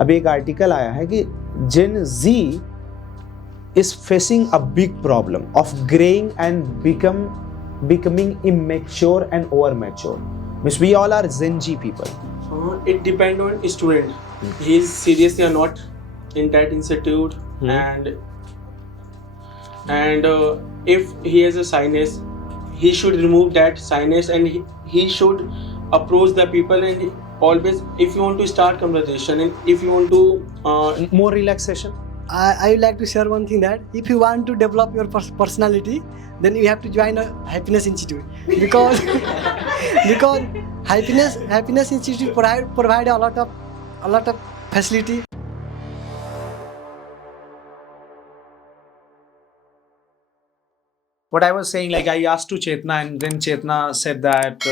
अभी एक आर्टिकल आया है कि जेन जी is facing a big problem of graying and becoming immature and over mature. Means we all are Gen Z people. It depends on student. He is seriously or not in that institute, and if he has a sinus, he should remove that sinus and he should approach the people and always, if you want to start conversation and if you want to more relaxation. I would like to share one thing, that if you want to develop your personality, then you have to join a happiness institute, because because happiness institute provide a lot of facility. What I was saying, like I asked to Chetna, and then Chetna said that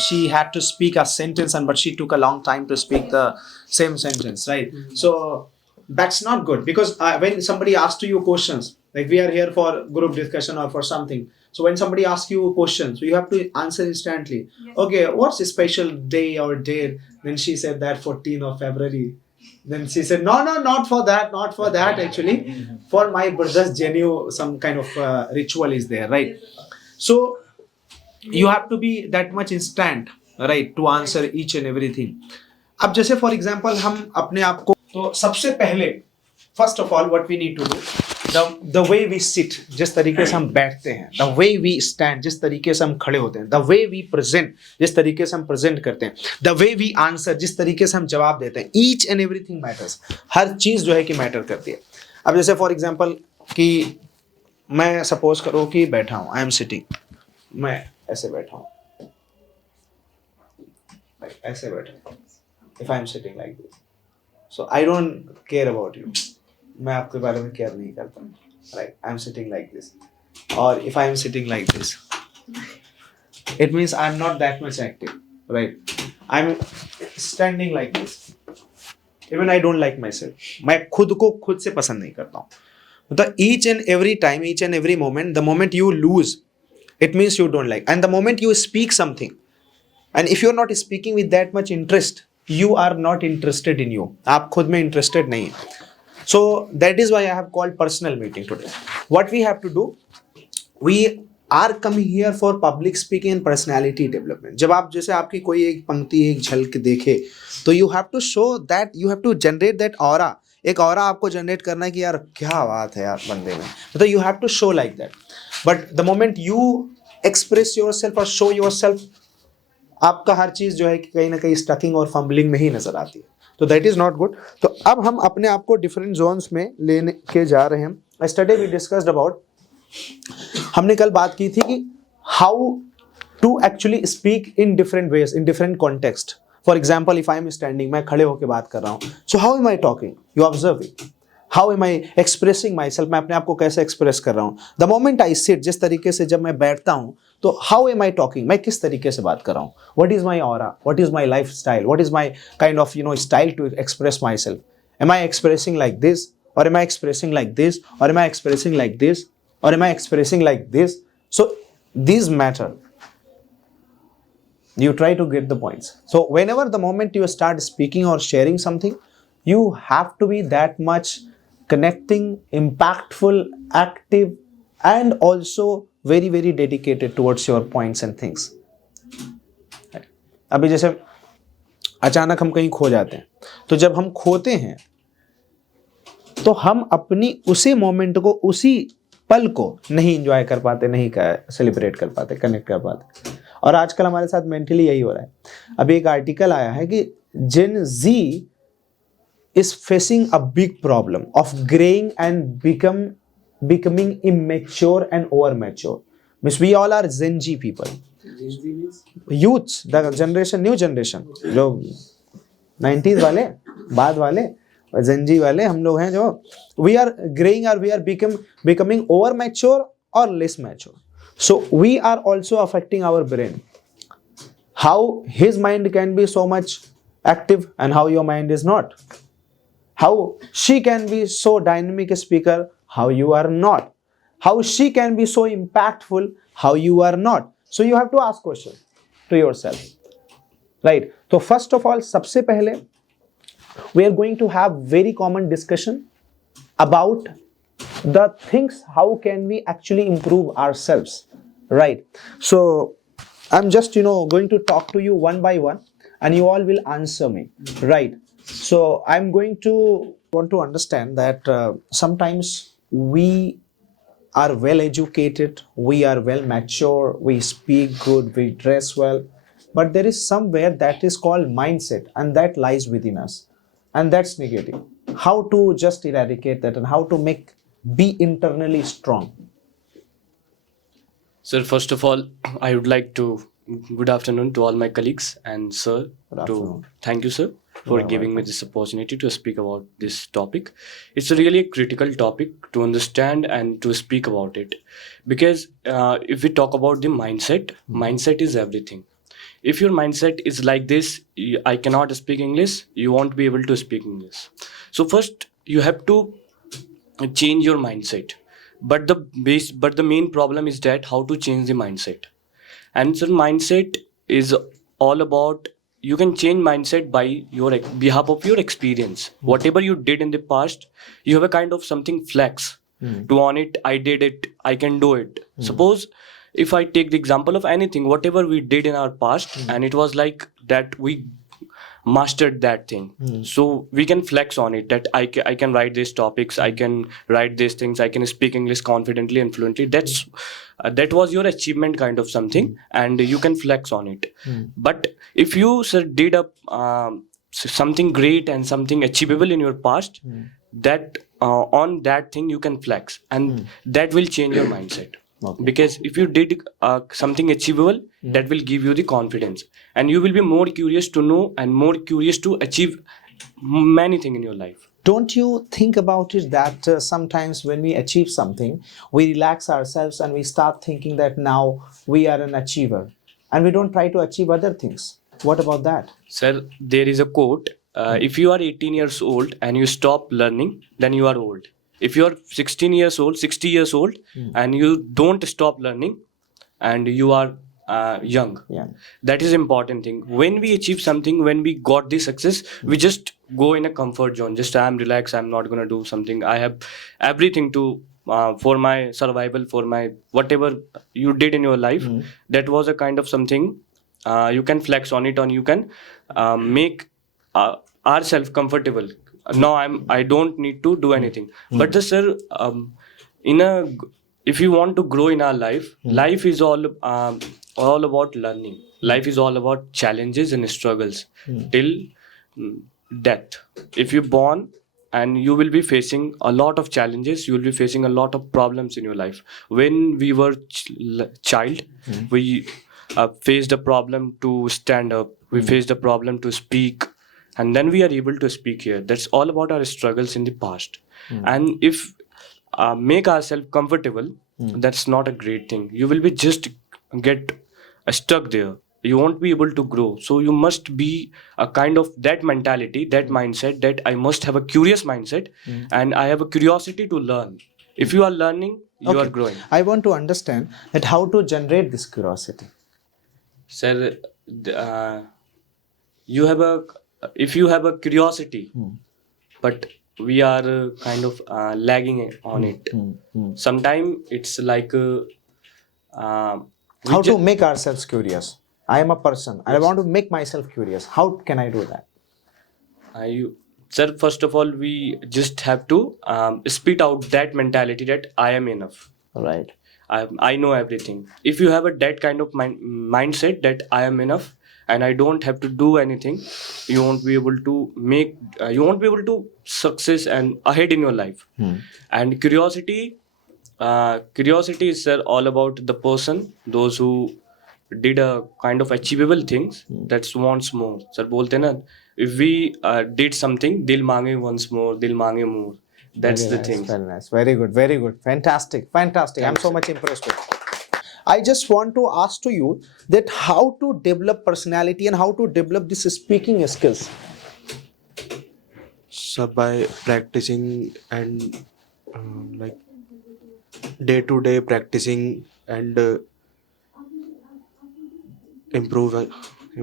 she had to speak a sentence, but she took a long time to speak the same sentence, right? So that's not good, because when somebody asks you questions, like we are here for group discussion or for something. So when somebody asks you questions, so you have to answer instantly. Yes. Okay, what's a special day or date? Then she said that 14th of February. Then she said, no, not for that actually. For my brother's genuine, some kind of ritual is there, right? So you have to be that much instant, right, to answer each and everything. अब जैसे for example हम अपने आप को, तो सबसे पहले first of all what we need to do, the way we sit, जिस तरीके से हम बैठते हैं, द वे वी स्टैंड, जिस तरीके से हम खड़े होते हैं, द वे वी प्रेजेंट, जिस तरीके से हम प्रेजेंट करते हैं, द वे वी आंसर, जिस तरीके से हम जवाब देते हैं, ईच एंड एवरीथिंग मैटर्स. हर चीज़ जो है कि मैटर करती है. अब जैसे फॉर एग्जाम्पल कि मैं सपोज करो कि बैठा हूँ, आई एम सिटिंग, मैं ऐसे बैठा हूँ, ऐसे बैठा हूँ. If I am sitting like this, so I don't care about you. मैं आपके बारे में care नहीं करता. Right? I am sitting like this. Or if I am sitting like this, it means I am not that much active. Right? I am standing like this. Even I don't like myself. मैं खुद को खुद से पसंद नहीं करता हूँ. मतलब each and every time, each and every moment, the moment you lose, it means you don't like. And the moment you speak something, and if you are not speaking with that much interest, you are not interested in you. आप खुद में interested नहीं है. So that is why I have called personal meeting today. What we have to do, we are coming here for public speaking and personality development. जब आप जैसे आपकी कोई एक पंक्ति, एक झलक देखे, तो you have to show that, you have to generate that aura. एक aura आपको generate करना है कि यार क्या बात है यार बंदे में. तो you have to show like that. But the moment you express yourself or show yourself, आपका हर चीज़ जो है कि कहीं ना कहीं स्टकिंग और फंबलिंग में ही नजर आती है. तो दैट इज़ नॉट गुड. तो अब हम अपने आप को डिफरेंट जोन्स में लेने के जा रहे हैं. यस्टरडे वी डिस्कस्ड अबाउट, हमने कल बात की थी कि how to actually speak in different ways, in different context. For example, if I am standing, मैं खड़े होकर बात कर रहा हूँ, so how am I talking, you observe it. How am I expressing myself, मैं अपने आप को कैसे एक्सप्रेस कर रहा हूँ. द मोमेंट आई सिट, जिस तरीके से जब मैं बैठता हूँ, तो हाउ एम आई टॉकिंग, मैं किस तरीके से बात कर रहा हूँ. What is my aura, what is my life style, what is my kind of style to express myself. Am I expressing like this, और am I expressing like this, और am I expressing like this, और am I expressing like this. So these matter. You try to get the points. So whenever the moment you start speaking or sharing something, you have to be that much connecting, impactful, active, and also very very dedicated towards your points and things. अभी जैसे अचानक हम कहीं खो जाते हैं, तो जब हम खोते हैं तो हम अपनी उसी मोमेंट को, उसी पल को नहीं एंजॉय कर पाते, नहीं सेलिब्रेट कर पाते, कनेक्ट कर पाते. और आजकल हमारे साथ मेंटली यही हो रहा है. अभी एक आर्टिकल आया है कि जेन जी is facing a big problem of graying and becoming immature and over mature. Means we all are Gen Z people. Youths, the generation, new generation, जो 90s वाले, बाद वाले, Gen Z वाले हम लोग हैं, जो we are graying or we are becoming over mature or less mature. So we are also affecting our brain. How his mind can be so much active and how your mind is not. How she can be so dynamic a speaker, how you are not. How she can be so impactful, how you are not. So you have to ask question to yourself, right? So first of all, सबसे पहले we are going to have very common discussion about the things how can we actually improve ourselves, right? So I'm just going to talk to you one by one, and you all will answer me, right? So I'm going to want to understand that sometimes we are well educated, we are well mature, we speak good, we dress well, but there is somewhere that is called mindset, and that lies within us, and that's negative. How to just eradicate that, and how to make be internally strong? Sir, first of all, I would like to good afternoon to all my colleagues and sir. Good afternoon. Thank you, sir, for You are giving me welcome. this opportunity to speak about this topic. It's a really critical topic to understand and to speak about it, because if we talk about the mindset, mindset is everything. If your mindset is like this, I cannot speak English, you won't be able to speak English. So first, you have to change your mindset, but the main problem is that how to change the mindset. And so mindset is all about, you can change mindset by your behalf of your experience. Whatever you did in the past, you have a kind of something flex to on it. I did it, I can do it. Suppose if I take the example of anything, whatever we did in our past, and it was like that we mastered that thing, so we can flex on it that I can write these topics, I can write these things, I can speak English confidently and fluently. That was your achievement kind of something, and you can flex on it. But if you, sir, did something great and something achievable in your past, that on that thing you can flex, and that will change your mindset. Okay. Because if you did something achievable, that will give you the confidence, and you will be more curious to know and more curious to achieve many things in your life. Don't you think about it that sometimes when we achieve something, we relax ourselves and we start thinking that now we are an achiever, and we don't try to achieve other things? What about that? Sir, there is a quote, if you are 18 years old and you stop learning, then you are old. If you are 16 years old, 60 years old, and you don't stop learning, and you are young. Yeah. That is important thing. When we achieve something, when we got the success, we just go in a comfort zone. Just I'm relaxed, I'm not gonna do something. I have everything to for my survival, for my whatever you did in your life. That was a kind of something you can flex on it, and you can make ourselves comfortable. No, I don't need to do anything. But the sir, in a if you want to grow in our life, life is all about learning. Life is all about challenges and struggles till death. If you're born, and you will be facing a lot of challenges, you will be facing a lot of problems in your life. When we were child, we faced a problem to stand up, we faced a problem to speak, and then we are able to speak here. That's all about our struggles in the past. And if make ourselves comfortable, that's not a great thing. You will be just get stuck there, you won't be able to grow. So you must be a kind of that mentality, that mindset, that I must have a curious mindset, and I have a curiosity to learn. If you are learning, you are growing. I want to understand that how to generate this curiosity. Sir, you have a if you have a curiosity, but we are kind of lagging on it. Sometimes it's like How to make ourselves curious? I am a person. I want to make myself curious. How can I do that? Sir, first of all, we just have to spit out that mentality that I am enough. Right. I know everything. If you have that kind of mindset that I am enough and I don't have to do anything, you won't be able to success and ahead in your life. And curiosity is, sir, all about the person, those who did a kind of achievable things, that wants more. Sir, bolte na, if we did something, dil mange once more, dil mange more. That's Very the nice, thing. Very nice. Very good. Very good. Fantastic. Fantastic. I'm so much impressed with it. I just want to ask to you that how to develop personality and how to develop this speaking skills. So by practicing and like day to day practicing and improve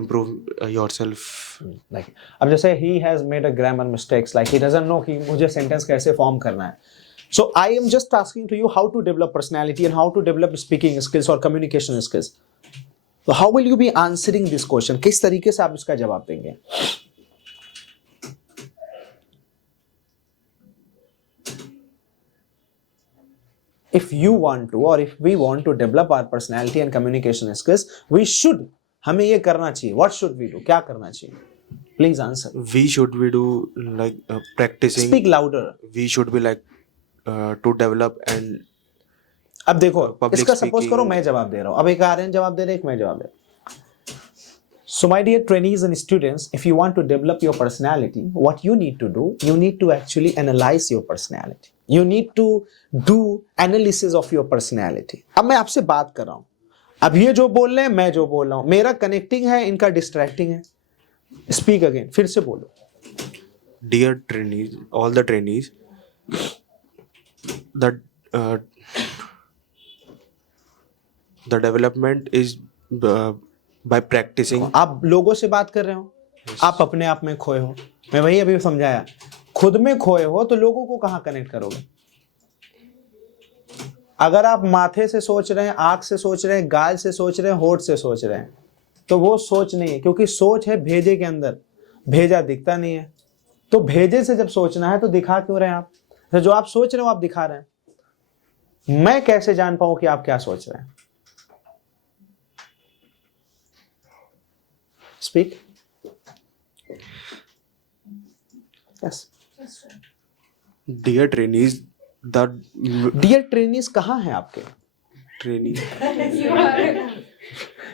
improve yourself. Like अब जैसे he has made a grammar mistakes, like he doesn't know कि मुझे sentence कैसे form करना है. So I am just asking to you how to develop personality and how to develop speaking skills or communication skills. So how will you be answering this question? किस तरीके से आप इसका जवाब देंगे? If you want to or if we want to develop our personality and communication skills, we should, हमें ये करना चाहिए. What should we do? क्या करना चाहिए? Please answer. We do like practicing. Speak louder. We should be like to develop and अब देखो public इसका सपोज speaking. करो मैं जवाब दे रहा हूँ, अब एक आर्यन जवाब दे रहे, एक मैं जवाब दे रहा हूँ. So my dear trainees and students, if you want to develop your personality, what you need to do, you need to actually analyze your personality. You need to do analysis of your personality. अब मैं आपसे बात कर रहा हूँ, अब ये जो बोल रहे हैं मैं जो बोल रहा हूँ, मेरा कनेक्टिंग है, इनका डिस्ट्रैक्टिंग है. स्पीक अगेन, फिर से बोलो. Dear trainees, all the trainees, that the development is by practicing. आप लोगों से बात कर रहे हो, आप अपने आप में खोए हो. मैं वही अभी समझाया, खुद में खोए हो तो लोगों को कहाँ कनेक्ट करोगे? अगर आप माथे से सोच रहे हैं, आंख से सोच रहे हैं, गाल से सोच रहे हैं, होठ से सोच रहे हैं, तो वो सोच नहीं है, क्योंकि सोच है भेजे के अंदर, भेजा दिखता नहीं है. तो भेजे से जब सोचना है तो दिखा क्यों रहे हैं आप? तो जो आप सोच रहे हो आप दिखा रहे हैं. मैं कैसे जान पाऊं कि आप क्या सोच रहे हैं? Speak. Yes. Dear trainees, the Dear trainees कहाँ हैं आपके? trainee.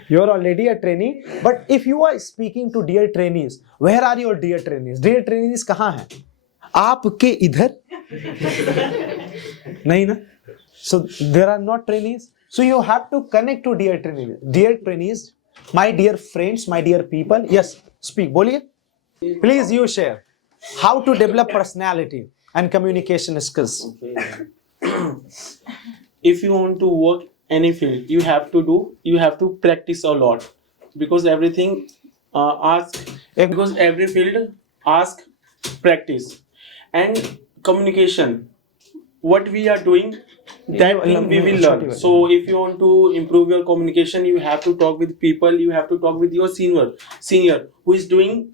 You are already a trainee, but if you are speaking to dear trainees, where are your dear trainees? Dear trainees कहाँ हैं? आपके इधर? नहीं ना? So there are not trainees. So you have to connect to dear trainees. Dear trainees, my dear friends, my dear people. Yes, speak. बोलिए. Please you share how to develop personality and communication skills. If you want to work any field, you have to practice a lot, because everything because every field ask practice and communication. What we are doing, that thing we will learn. So if you want to improve your communication, you have to talk with people, you have to talk with your senior who is doing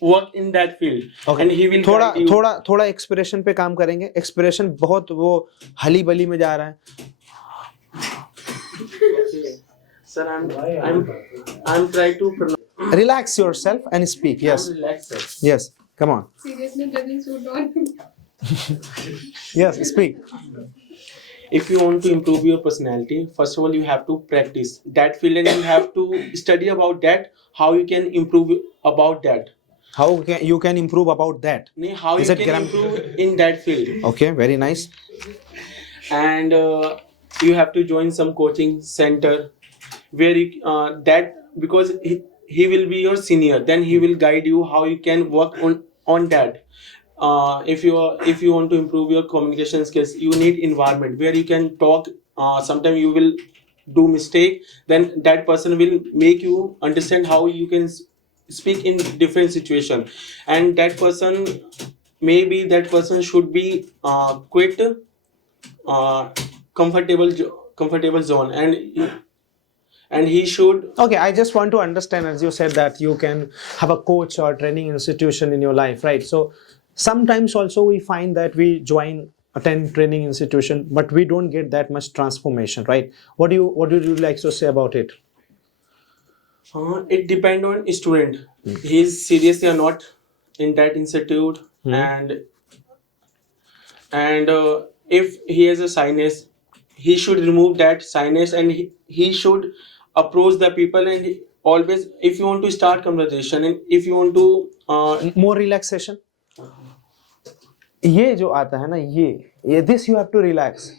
work in that field. Okay. And he will guide you. थोड़ा expression पे काम करेंगे. Expression बहुत वो हली बली में जा रहा है. Sir, I'm trying to pronounce. Relax yourself and speak. Yes. Relax, sir. Yes. Come on. Seriously, doesn't suit on. Yes. Speak. If you want to improve your personality, first of all you have to practice that field and you have to study about that, how you can improve about that. How you can improve about that? How Is you it can improve in that field. Okay. Very nice. And you have to join some coaching center where you, that because he will be your senior, then he will guide you how you can work on that. If you want to improve your communication skills, you need environment where you can talk. Sometimes you will do mistake, then that person will make you understand how you can speak in different situation, and that person should be quit comfortable zone, and he should. Okay. I just want to understand, as you said that you can have a coach or training institution in your life, right? So sometimes also we find that we attend training institution, but we don't get that much transformation, right? What do you like to say about it? It depends on student. He is seriously or not in that institute, and if he has a sinus, he should remove that sinus, and he should approach the people, and always, if you want to start conversation and if you want to More relaxation. ये जो आता है ना, ये this you have to relax.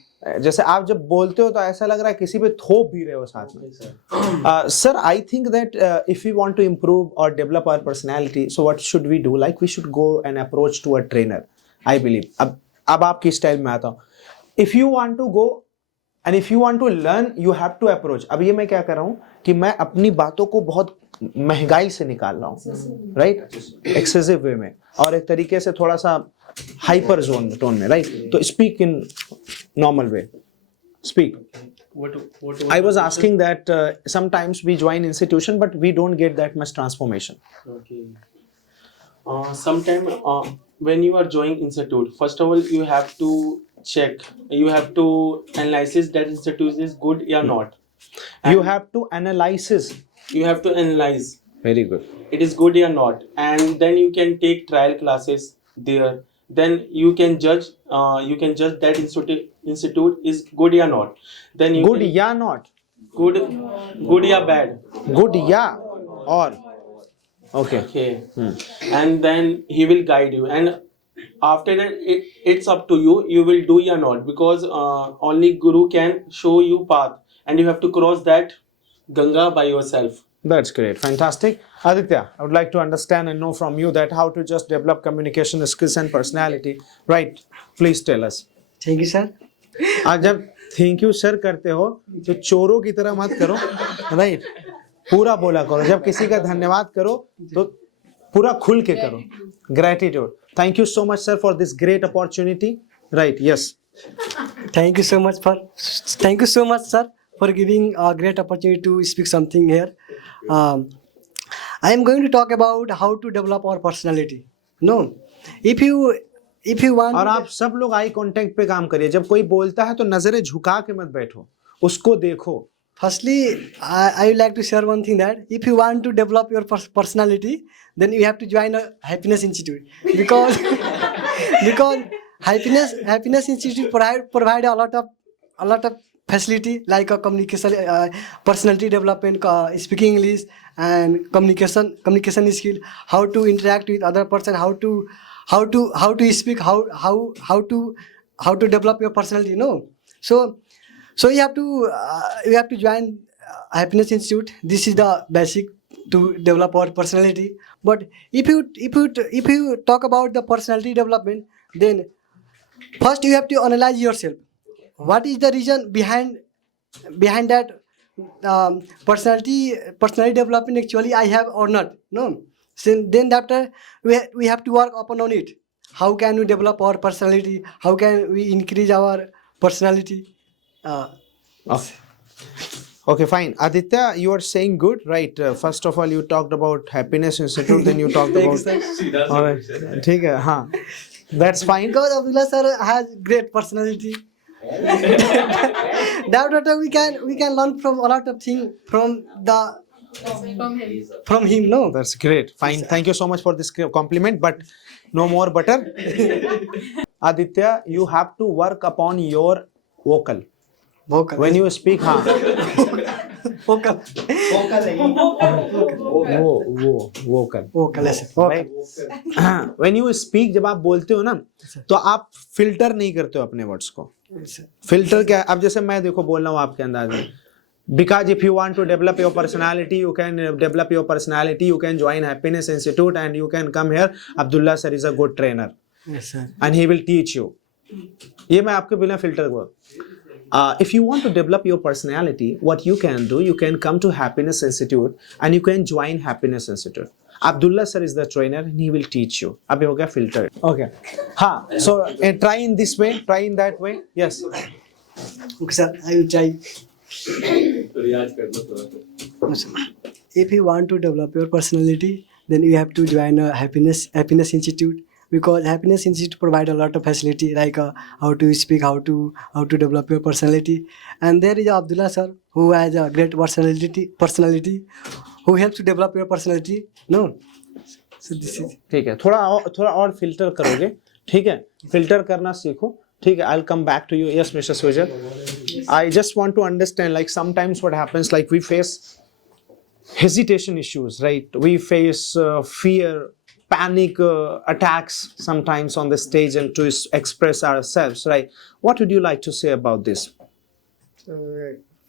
जैसे आप जब बोलते हो तो ऐसा लग रहा है किसी पे थोप भी रहे हो साथ में. Sir, I think that if we want to improve or develop our personality, so what should we do? Like we should go and approach to a trainer, I believe. अब आपकी स्टाइल में आता हूँ. If you want to go and if you want to learn you have to approach. अब ये मैं क्या कर रहा हूँ कि मैं अपनी बातों को बहुत महंगाई से निकाल रहा हूँ, राइट, एक्सेसिव वे में, और एक तरीके से थोड़ा सा हाइपर जोन टोन में, राइट. तो speak in normal way, speak. I was asking that sometimes we join institution but we don't get that much transformation. Okay. Sometime when you are joining institute, first of all you have to check, you have to analyze that institute is good or not. You And have to analyze. you have to analyze Very good. it is good or not, and then you can take trial classes there. Then you can judge that institute is good or not. Then you Good can, या not? good or bad. Good या or? Okay. Okay. And then he will guide you, and after that it's up to you, you will do or not, because only guru can show you path, and you have to cross that Ganga by yourself. That's great. Fantastic. Aditya, I would like to understand and know from you that how to just develop communication skills and personality. Right. Please tell us. Thank you, sir. आज जब thank you sir करते हो तो चोरों की तरह मत करो, राइट. पूरा बोला करो. जब किसी का धन्यवाद करो तो पूरा खुल के करो. Gratitude. Thank you so much sir for this great opportunity. Right. Yes. Thank you so much, sir, for giving a great opportunity to speak something here. I am going to talk about how to develop our personality. No, if you want. और आप सब लोग eye contact पे काम करिए. जब कोई बोलता है तो नजरें झुका के मत बैठो, उसको देखो. Firstly, I would like to share one thing that if you want to develop your personality, then you have to join a happiness institute, because happiness institute provide a lot of facility like a communication, personality development, speaking English, and communication skill, how to interact with other person, how to speak, how to develop your personality. So you have to join happiness institute. This is the basic to develop our personality. But if you talk about the personality development, then first you have to analyze yourself. What is the reason behind that personality development actually I have or not? No. So then after we have to work upon on it. How can we develop our personality? How can we increase our personality? Okay, fine. Aditya, you are saying good, right? First of all, you talked about happiness institute, then you talked about. All right. ठीक है, हाँ. That's fine. Because Abdullah sir has great personality. That we can learn from a lot of things from him. No. That's great. Fine. Thank you so much for this compliment, but no more butter. Aditya, you have to work upon your vocal. When you speak, हाँ. Vocal. Vocal. Right? When you speak, जब आप बोलते हो ना, तो आप filter नहीं करते हो अपने वर्ड्स को. फिल्टर क्या है? अब जैसे मैं देखो बोल रहा हूँ आपके अंदाज में. Because if you want to develop your personality, you can develop your personality. You can join Happiness Institute and you can come here. Abdullah sir is a good trainer. Yes, sir. And he will teach you. ये मैं आपके बिना filter को. If you want to develop your personality, what you can do, you can come to Happiness Institute and you can join Happiness Institute. Abdullah sir is the trainer and he will teach you. अब ये हो गया filter. Okay. हाँ. So try in this way, try in that way. Yes. Okay, sir. I will try. If you want to develop your personality, then you have to join a happiness institute, because happiness institute provide a lot of facility like how to speak, how to develop your personality. And there is Abdullah sir who has a great personality who helps to develop your personality. No. So this is. ठीक है. थोड़ा और filter करोगे. ठीक है. Filter करना सीखो. ठीक है. I'll come back to you. Yes, Mr. Sujat. I just want to understand, like sometimes what happens, like we face hesitation issues, right? We face fear, panic attacks sometimes on the stage and to express ourselves, right? What would you like to say about this?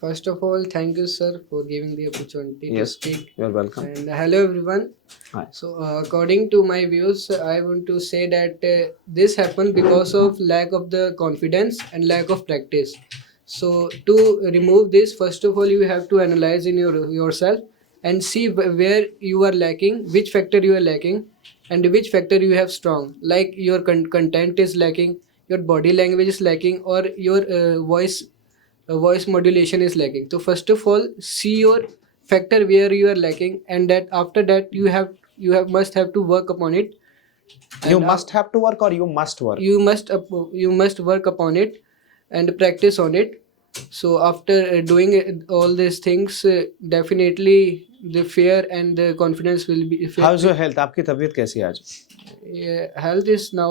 First of all, thank you, sir, for giving the opportunity Yes, to speak. you're welcome. And hello, everyone. Hi. So, according to my views, I want to say that this happened because of lack of the confidence and lack of practice. So to remove this, first of all, you have to analyze in yourself and see where you are lacking, which factor you are lacking, and which factor you have strong. Like your content is lacking, your body language is lacking, or your voice modulation is lacking. So first of all, see your factor where you are lacking, and that after that you must have to work upon it. You And must have to work or you must work? you must work upon it and practice on it. So after doing all these things, definitely the fear and the confidence will be How's your health? आपकी तबीयत कैसी है आज? health is now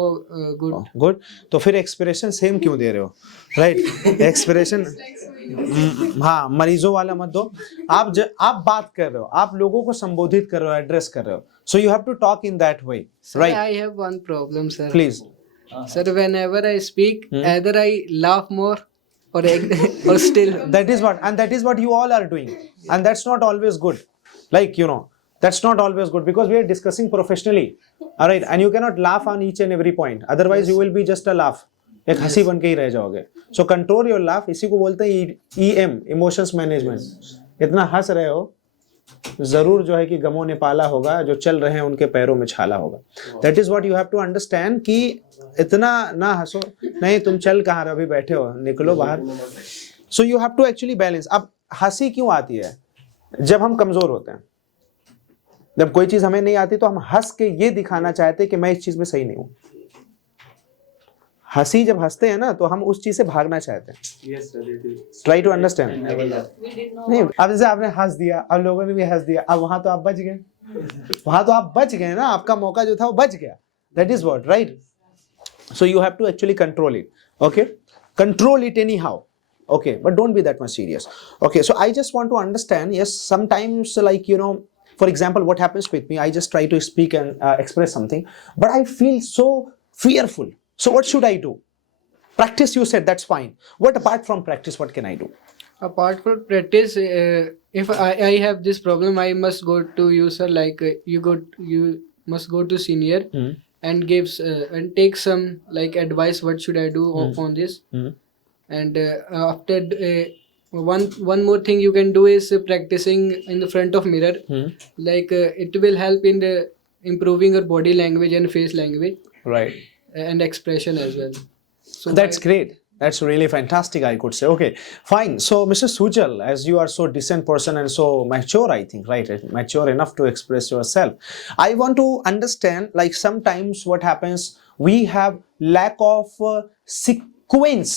good. Good. तो फिर expression same क्यों दे रहे हो? राइट, एक्सप्रेशन हाँ मरीजों वाला मत दो. आप बात कर रहे हो, आप लोगों को संबोधित कर रहे हो, एड्रेस कर रहे हो. So you have to talk in that way, right? I have one problem, sir. Please. Sir, whenever I speak, either I laugh more or or still. That is what you all are doing, and that's not always good. Like, you know, that's not always good because we are discussing professionally, all right? And you cannot laugh on each and every point, otherwise you will be just a laugh. एक हंसी बन के ही रह जाओगे. So control your laugh. इसी को बोलते हैं EM, emotions management. इतना हंस रहे हो, जरूर जो है कि गमों ने पाला होगा, जो चल रहे हैं उनके पैरों में छाला होगा. That is what you have to understand कि इतना ना हंसो. नहीं, तुम चल कहाँ रहे हो, अभी बैठे हो, निकलो बाहर. So you have to actually balance. अब हंसी क्यों आती है? जब हम कमजोर होते हैं, जब कोई चीज हमें नहीं आती तो हम हंस के ये दिखाना चाहते हैं कि मैं इस चीज में सही नहीं हूं. हंसी जब हंसते हैं ना तो हम उस चीज से भागना चाहते हैं. Try to understand. नहीं, अब जैसे आपने हंस दिया, अब लोगों ने भी हंस दिया, अब वहां तो आप बच गए. वहां तो आप बच गए ना, आपका मौका जो था वो बच गया. That is what, right? So you have to actually control it. Okay, control it anyhow. Okay, but don't be that much serious. Okay, so I just want to understand. Yes, sometimes, like, you know, for example, what happens with me, I just try to speak and express something, but I feel so fearful. So what should I do? Practice, you said, that's fine. What apart from practice, what can I do? Apart from practice, if I have this problem, I must go to you, sir. Like you must go to senior and gives and take some like advice. What should I do on this? And after one more thing you can do is practicing in the front of mirror. Like it will help in the improving your body language and face language. Right. And expression as well. So That's great. That's really fantastic, I could say. Okay, fine. So, Mr. Sujal, as you are so decent person and so mature, I think, right? Mature enough to express yourself. I want to understand, like, sometimes what happens, we have lack of sequence.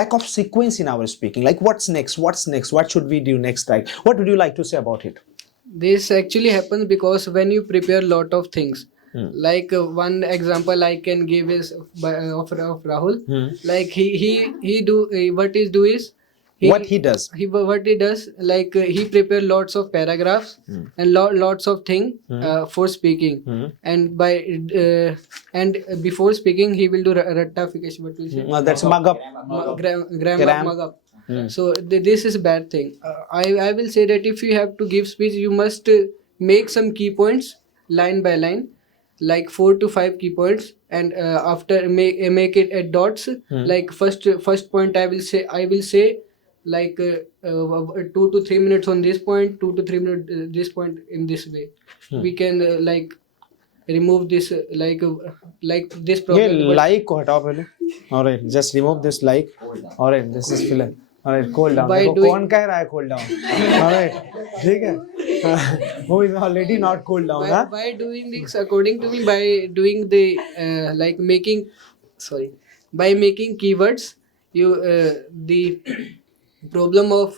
Lack of sequence in our speaking. Like, what's next? What's next? What should we do next? Like, what would you like to say about it? this actually happens because when you prepare a lot of things. Like one example I can give is of Rahul. Like he do what he do is What he does. What he does, like he prepare lots of paragraphs and lots of thing for speaking, and by and before speaking he will do rectification. What will say? That's mug up. Grammar mug up. So this is bad thing. I will say that if you have to give speech, you must make some key points line by line, like 4 to 5 key points, and after make it at dots. Like first point I will say like 2 to 3 minutes on this point, 2 to 3 minutes this point. In this way we can like remove this like this problem. ये like को हटाओ पहले. Alright, just remove this like. Alright, this is filler. Alright, cool down. By देखो doing- कौन कह रहा है cool down? Alright, ठीक है. Who is already not cool down? huh? by doing this, according to me, by doing the like making by making keywords, you the problem of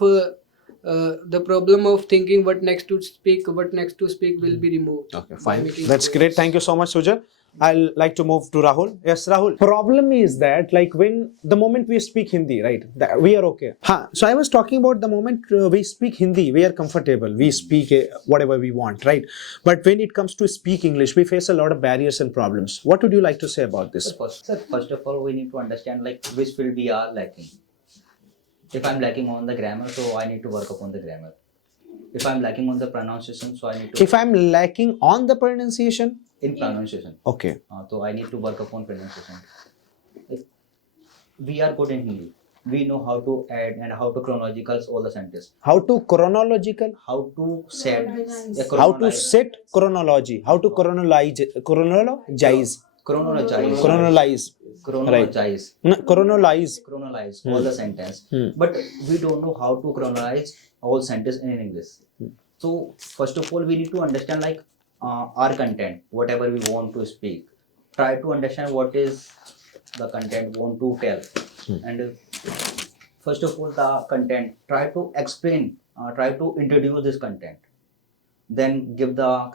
thinking what next to speak will be removed. Okay, by fine. making That's keywords. great. Thank you so much, Sujal. I'll like to move to Rahul. Yes, Rahul. Problem is that like when the moment we speak Hindi, right? That we are okay. So I was talking about the moment we speak Hindi, we are comfortable. We speak whatever we want, right? But when it comes to speak English, we face a lot of barriers and problems. What would you like to say about this? First of all, we need to understand like which field we are lacking. If I'm lacking on the grammar, so I need to work upon the grammar. If I'm lacking on the pronunciation, so I need to If I'm lacking on the pronunciation, in pronunciation. okay. So I need to work upon pronunciation. If we are good in Hindi, we know how to add and how to chronological all the sentences. How to chronological? How to set. How to set chronology? How to chronologize? Chronologize. Chronologize. Chronologize. No, chronologize. Chronologize all the sentence. But we don't know how to chronologize all sentence in English. So first of all, we need to understand like our content, whatever we want to speak. Try to understand what is the content want to tell, and first of all, the content. Try to explain. Try to introduce this content. Then give the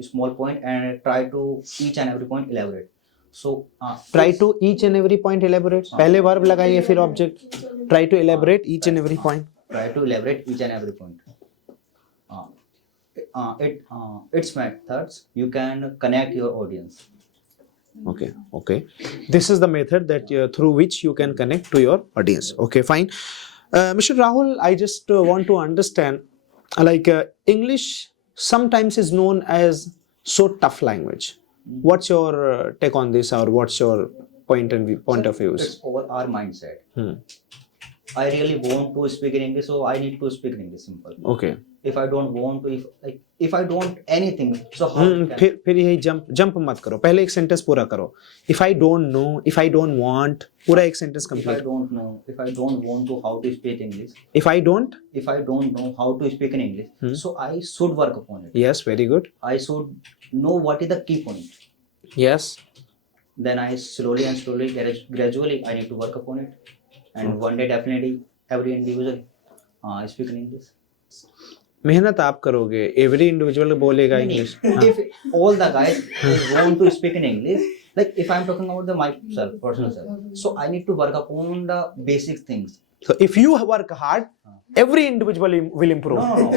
small point and try to each and every point elaborate. So Try to each and every point elaborate. पहले verb लगाइए फिर object. Try to elaborate each and every point. Try to elaborate each and every point. Its methods you can connect your audience. Okay. This is the method that through which you can connect to your audience. Okay, fine. Mr. Rahul, I just want to understand, like English sometimes is known as so tough language. What's your take on this, or what's your point of view? It's over our mindset. I really want to speak in English, so I need to speak in English. Simple. Okay. If I don't want to, if I don't anything, so how can फिर यही jump मत करो. पहले एक sentence पूरा करो. If I don't know, if I don't want, पूरा एक sentence if I complete. don't know, if I don't want to how to speak English, If I don't, if I don't know how to speak in English, so I should work upon it. yes, very good. I should know what is the key point. Yes. Then I slowly, gradually, I need to work upon it. And one day, definitely, every individual speak in English. मेहनत आप करोगे. Every individual बोलेगा English. If all the guys want to speak in English, like if I'm talking about myself, personal self, so I need to work upon the basic things. So if you work hard, every individual will improve. No.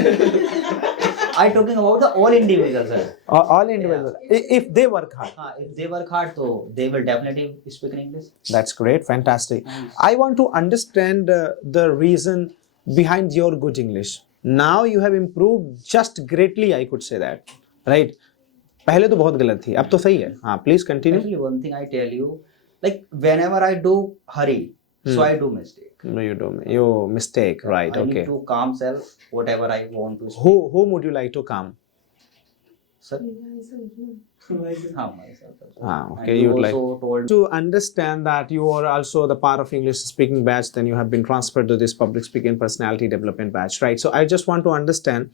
I'm talking about the all individuals, sir. All individuals. If they work hard. If they work hard, so they will definitely speak in English. That's great. Fantastic. I want to understand the reason behind your good English. Now you have improved just greatly, I could say that. Right? पहले तो बहुत गलत थी, अब तो सही है. हाँ, please continue. Actually, one thing I tell you, like whenever I do hurry, so I do mistake. No, you don't. You mistake, right? I Okay. need to calm self, whatever I want to speak. Whom would you like to calm? Sir? Myself. Okay, And you would like also told to understand that you are also the part of English speaking batch. Then you have been transferred to this public speaking personality development batch, right? So I just want to understand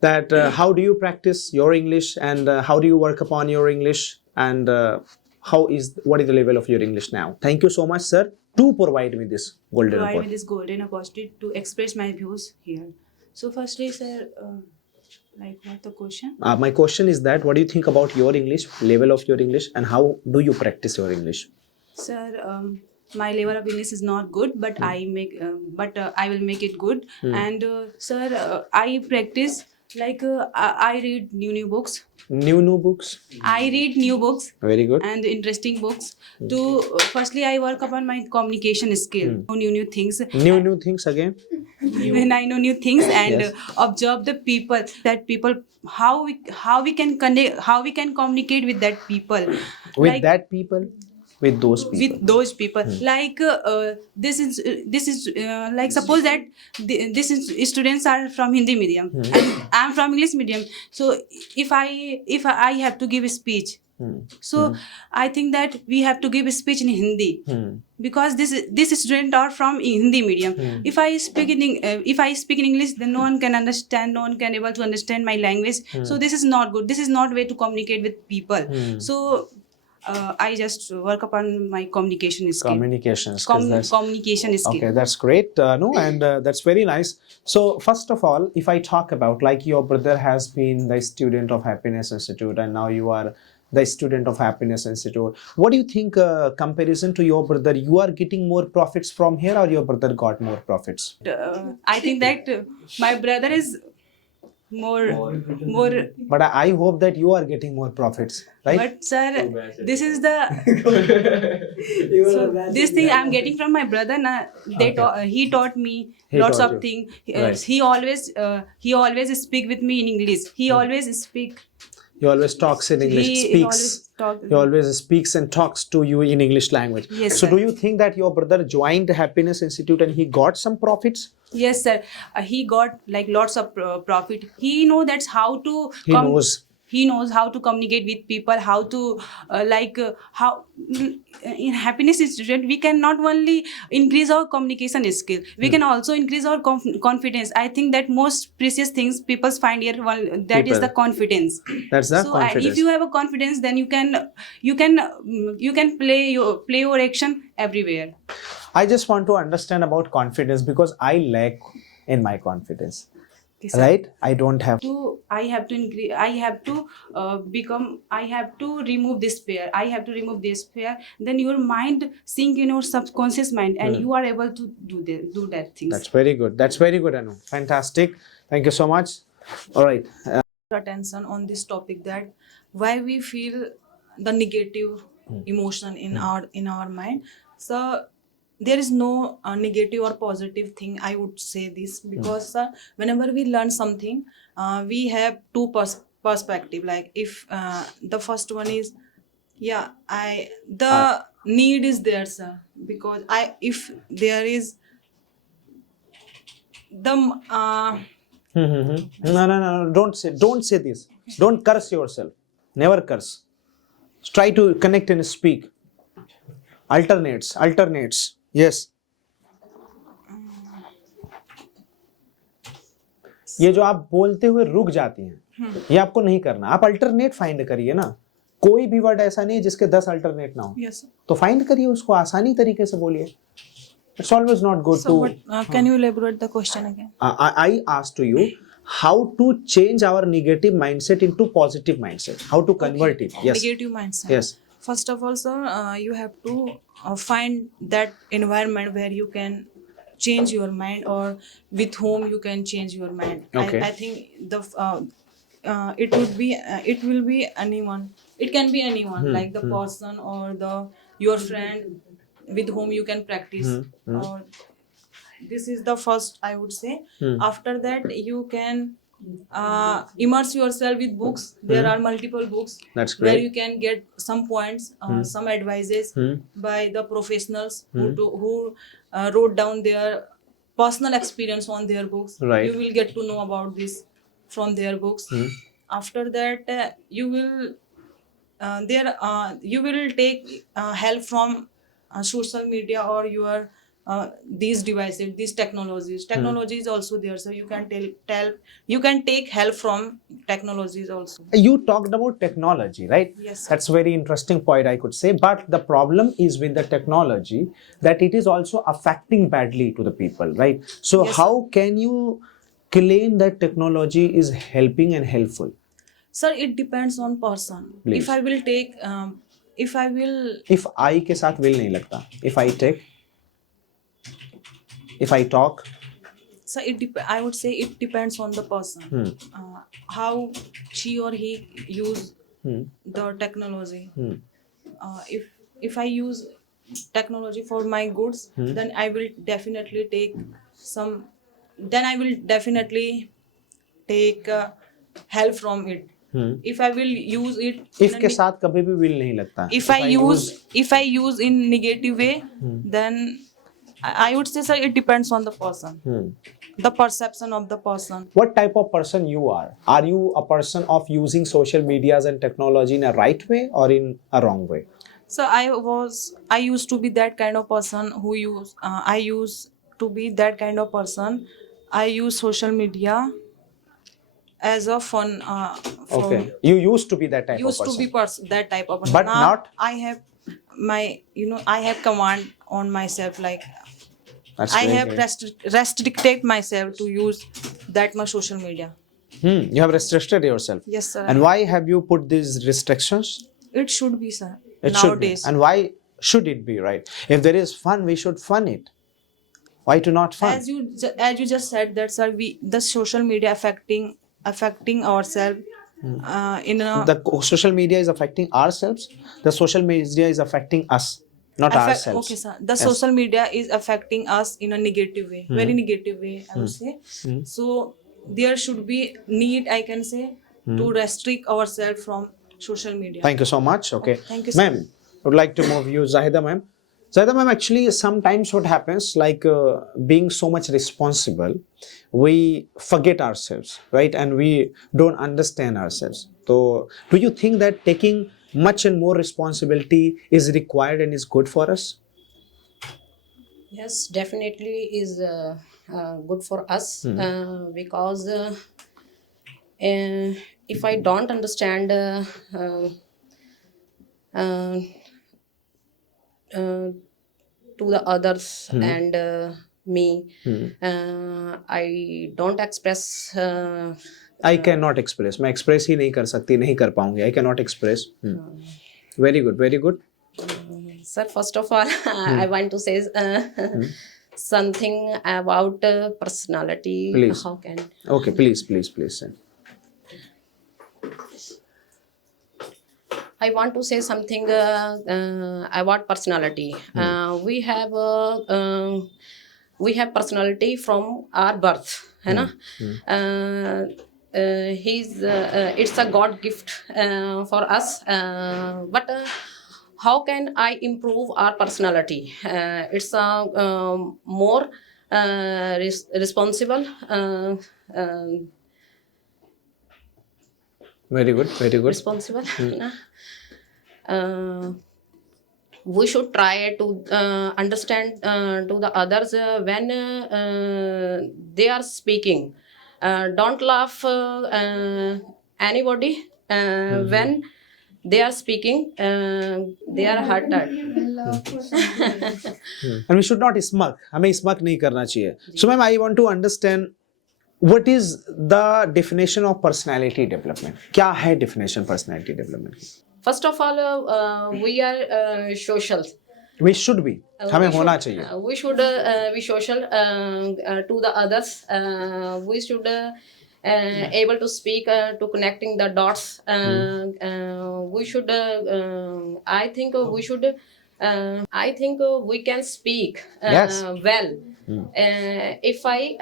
that how do you practice your English, and how do you work upon your English, and what is the level of your English now? Thank you so much, sir, to provide me this golden Provide report. me this golden opportunity to express my views here. So firstly, sir, like what the question? My question is that what do you think about your English, level of your English, and how do you practice your English? Sir, my level of English is not good, but I will make it good. And sir, I practice like I read new books. New books. I read new books Very good. and interesting books. To firstly, I work upon my communication skill. New things. New things again. When I know new things and Yes. observe the people, how we can connect, how we can communicate with that people. With Like, that people, with those people. with those people, like this is like suppose that students are from Hindi medium and I'm from English medium. So if I have to give a speech, so I think that we have to give a speech in Hindi because this student are from Hindi medium. If I speak in English, then no one can understand, no one can able to understand my language. So this is not good. This is not way to communicate with people. So I just work upon my communication skill. Communication skills. Communication skill. Okay, that's great. And that's very nice. So first of all, if I talk about, like, your brother has been the student of Happiness Institute and now you are the student of Happiness Institute. What do you think, comparison to your brother, you are getting more profits from here, or your brother got more profits? I think that my brother is more. But I hope that you are getting more profits, right? But sir, this is the so this thing I'm getting from my brother. He taught me lots taught of you. things. Right. He always speak with me in English. He always speak He always talks in English, he always talk. He always speaks and talks to you in English language. Yes, So sir. do you think that your brother joined the Happiness Institute and he got some profits? Yes, sir. He got like lots of profit. He know that's how to. He knows. He knows how to communicate with people. How to how in Happiness Institute we can not only increase our communication skill, we can also increase our confidence. I think that most precious things people find here. That is People. the confidence. That's the So confidence. if you have a confidence, then you can play your action everywhere. I just want to understand about confidence because I lack in my confidence. Okay, sir. Right? I don't have. I have to increase. I have to I have to remove this fear. I have to remove this fear. Then your mind sink in your subconscious mind, and you are able to do that things. That's very good. That's very good, Anu. Fantastic. Thank you so much. All right. Attention on this topic, that why we feel the negative emotion in our mind. So there is no negative or positive thing, I would say this, because whenever we learn something, we have two perspective. Like if the first one is, the need is there, sir, because if there is the No. Don't say this. Don't curse yourself. Never curse. Try to connect and speak. Alternates. Yes. ये जो आप बोलते हुए रुक जाती हैं, ये आपको नहीं करना. आप अल्टरनेट फाइंड करिए ना. कोई भी वर्ड ऐसा नहीं है जिसके 10 अल्टरनेट ना हो. yes, तो फाइंड करिए उसको, आसानी तरीके से बोलिए. It's always not good so to. what, can you elaborate the question again? I asked to you how to change our negative mindset into positive mindset. How to convert it? Yes. Negative mindset. Yes. First of all, sir, you have to find that environment where you can change your mind, or with whom you can change your mind. Okay. I think it will be anyone. It can be anyone, like the person or your friend with whom you can practice. Or this is the first, I would say. After that, you can immerse yourself with books. There are multiple books. That's where great. you can get some points, some advices by the professionals who wrote down their personal experience on their books. Right. You will get to know about this from their books. After that, you will take help from social media or your these devices, these technologies. Technology is also there, so you can you can take help from technologies also. You talked about technology, right? Yes, sir. That's a very interesting point, I could say. But the problem is with the technology that it is also affecting badly to the people, right? So Yes, how can you claim that technology is helping and helpful? Sir, it depends on person. Please. If I will take if I will If I के साथ will नहीं लगता. If I take, if I talk. So I would say it depends on the person. How she or he use the technology. If I use technology for my goods, then I will definitely take some. Then I will definitely take help from it. If I will use it. If के साथ कभी भी will नहीं लगता. If I use in negative way, then I would say, sir, it depends on the person. The perception of the person. What type of person you are? Are you a person of using social medias and technology in a right way or in a wrong way? So I used to be that kind of person who I used to be that kind of person. I use social media as a fun. Okay. You used to be that type of Used person. to be that type of person. But Now not? I have I have command on myself, like That's I very have great. restricted myself to use that much social media. You have restricted yourself. Yes, sir. And why have you put these restrictions? It should be, sir. It Nowadays. should be. And why should it be, right? If there is fun, we should fun it. Why to not fun? As you just said that, sir, the social media affecting ourselves in a The social media is affecting ourselves. The social media is affecting us, not ourselves. Okay, sir. The Yes. social media is affecting us in a negative way, very negative way, I would say. So there should be need, I can say, to restrict ourselves from social media. Thank you so much. Okay. Thank you, sir. Ma'am, I would like to move you, Zahida ma'am. Zahida ma'am, actually, sometimes what happens, like being so much responsible, we forget ourselves, right? And we don't understand ourselves. So, do you think that taking much and more responsibility is required and is good for us? Yes, definitely is good for us because if I don't understand uh, to the others and me, I don't express. I cannot express. मैं express ही नहीं कर सकती, नहीं कर पाऊंगी. I cannot express. Very good, very good. Sir, first of all, I want to say something about personality. Please. How can Okay, please, please, please. Sir. I want to say something about personality. We have personality from our birth, है ना? It's a God gift for us. But how can I improve our personality? It's a more responsible. Very good, very good. Responsible. We should try to understand to the others when they are speaking. Don't laugh anybody when they are speaking. They are hurt. And we should not smirk. हमें smirk नहीं करना चाहिए. So, ma'am, I want to understand what is the definition of personality development? क्या है definition personality development? First of all, we are social. We should be. हमें होना चाहिए. We should be social to the others. We should able to speak to connecting the dots. We should. I think we should. I think we can speak Yes. well. If I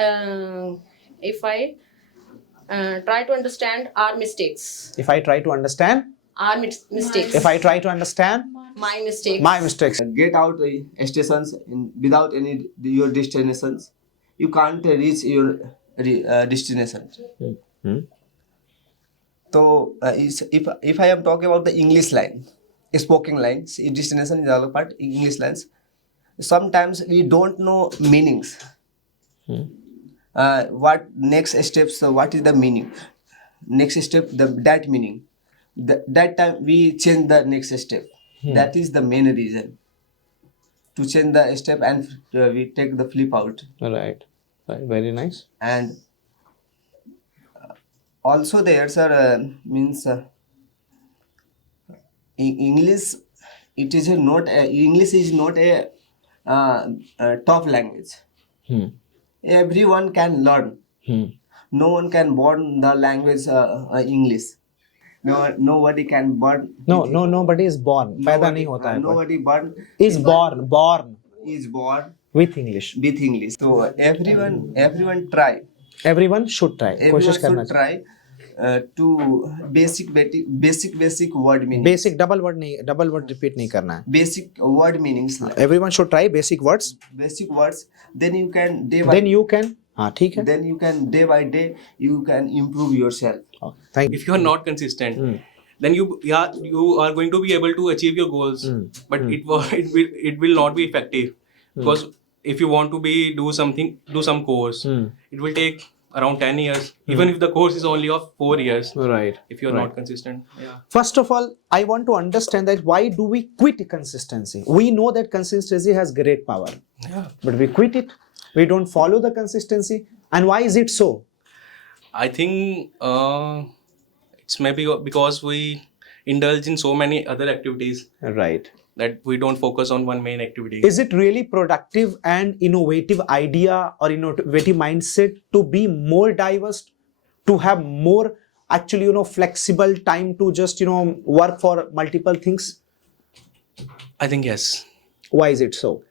try to understand our mistakes. If I try to understand, Our mistakes. if I try to understand My mistakes. my mistakes. Get out stations without any your destinations. You can't reach your destination. So if I am talking about the English line, spoken lines, destination is other part English lines. Sometimes we don't know meanings. What next steps? What is the meaning? Next step, that meaning. That time we change the next step. That is the main reason to change the step, and we take the flip out. Right. Right. Very nice. And also there, sir, means English. It is not English is not a top language. Everyone can learn. No one can born the language English. Nobody can born. No, nobody is born. पैदा नहीं होता है. Nobody born Is born is born with English. with English. So everyone try. Everyone should try. Everyone कोशिश करना should चाहिए. try to basic word meaning. Basic double word repeat नहीं करना है. Basic word meanings. Everyone should try basic words. Basic words. Then you can Then you can. हाँ ठीक है. Then you can day by day you can improve yourself. Thank you. If you are not consistent, then you are going to be able to achieve your goals, but it will not be effective, because if you want to do some course, it will take around 10 years, even if the course is only of 4 years. Right. If you are not consistent. First of all, I want to understand that why do we quit consistency? We know that consistency has great power, but we quit it. We don't follow the consistency, and why is it so? I think it's maybe because we indulge in so many other activities, Right. that we don't focus on one main activity. Is it really productive and innovative idea or innovative mindset to be more diverse, to have more actually flexible time to just work for multiple things? I think yes. Why is it so?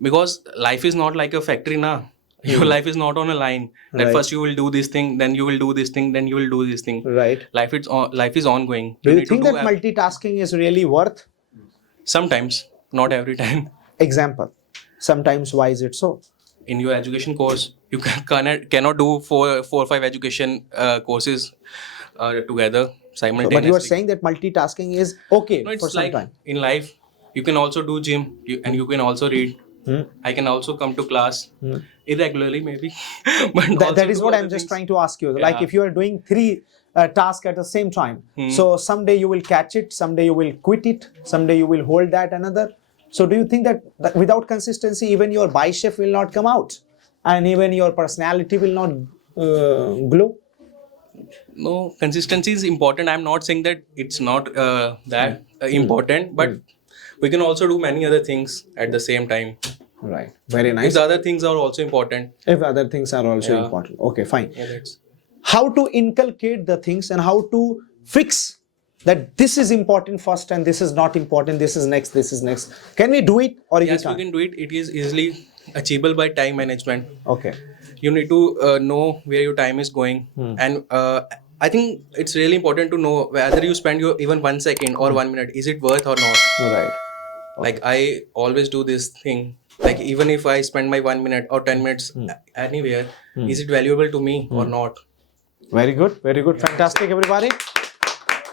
Because life is not like a factory now. Your life is not on a line that Right. first you will do this thing, then you will do this thing, then you will do this thing. Right. Life is ongoing. Do you need to think that multitasking is really worth? Sometimes, not every time. Example. Sometimes, why is it so? In your education course, you cannot do four or five education courses together simultaneously. But you are saying that multitasking is okay No, for it's some like time. in life, you can also do gym and you can also read. I can also come to class irregularly, maybe. But also That is do what other I'm just things. trying to ask you. Like Yeah. if you are doing 3 tasks at the same time, so someday you will catch it, someday you will quit it, someday you will hold that another. So do you think that without consistency, even your bicep will not come out, and even your personality will not glow? No, consistency is important. I'm not saying that it's not that important, but we can also do many other things at the same time. Right. Very If nice. the other things are also important. If other things are also Yeah. important. Okay, fine. Yeah, that's How to inculcate the things and how to fix that this is important first and this is not important, this is next, this is next. Can we do it or yes, we we can't? can do it. It is easily achievable by time management. Okay. You need to know where your time is going, and I think it's really important to know whether you spend your even 1 second or 1 minute, is it worth or not. Right. Like I always do this thing, like even if I spend my 1 minute or 10 minutes anywhere, is it valuable to me or not. Very good. Very good. Fantastic, everybody.